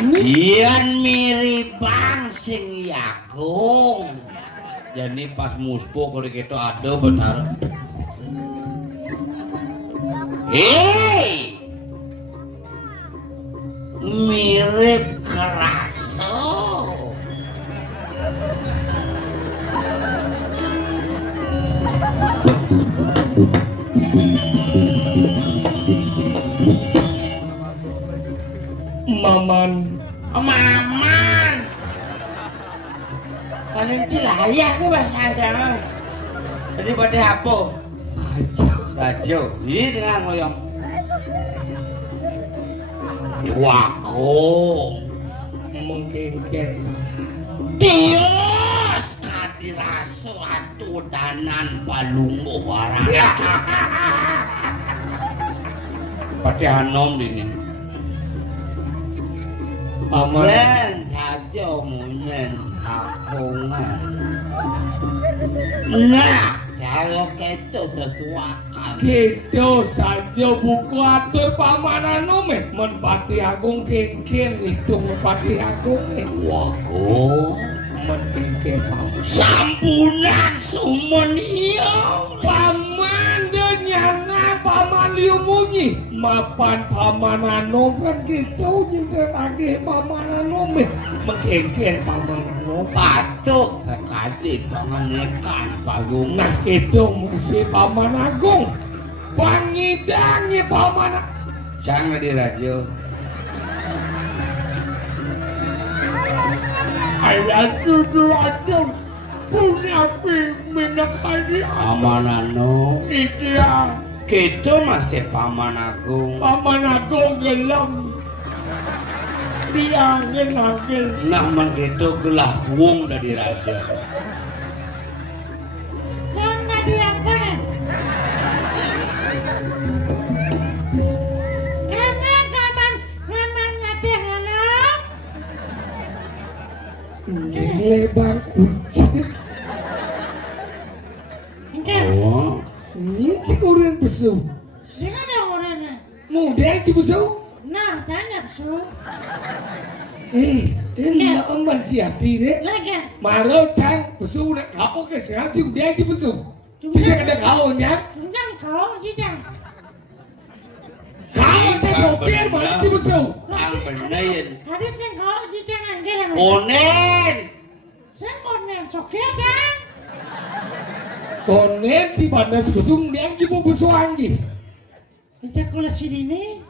Iyan mirip bang sing yagung. Jadi pas muspo kalau gitu ada benar. Hei, mirip keraso. Maman. Paling cilaya ke bahasa Jawa. Jadi pada apa? Baju. Ini dengan ngoyong. Juaku. Mungkin. Tios kadiraso atu danan palungo warang. Pati hanom ini. Aman saja munyen akungan. Nah, kalau keto sesuakan. Gitu saja buku atur pamanan nome menpati agung kengken itu menpati agung Waku mentingke paman sampunan sumun iya paman denyana paman liu munyi mapan pamanan nome kan gitu juga lagi pamanan nome mengkengken pamanan nome patuh sekali pengenekan pagung. nah itu masih paman agung pangidangi paman Jangan di radio. Ayah tujuh punya minyak haji Amanano iya kita masih paman agung. paman agung gelam dia angin Nah man kita gelah wong dari raja. Jangan diapain. Karena kaman ngadeh anak. lebar kucing Enggak. Oh, ini cikurin besu Dia ada orangnya. muda itu besu Nah, tanya su. ini nak emban siati deh Lagi. malu cang besu nak kau ke sekarang cium dia itu besu cium ada kau nya Enggak kau jijang. kau cang sopir mana itu besu ang benayin. Tadi sih kau jijang anggeran. Konen. Saya konen sokir kan. konen si panas besu dia anggi besu anggi Kita kulit sini nih.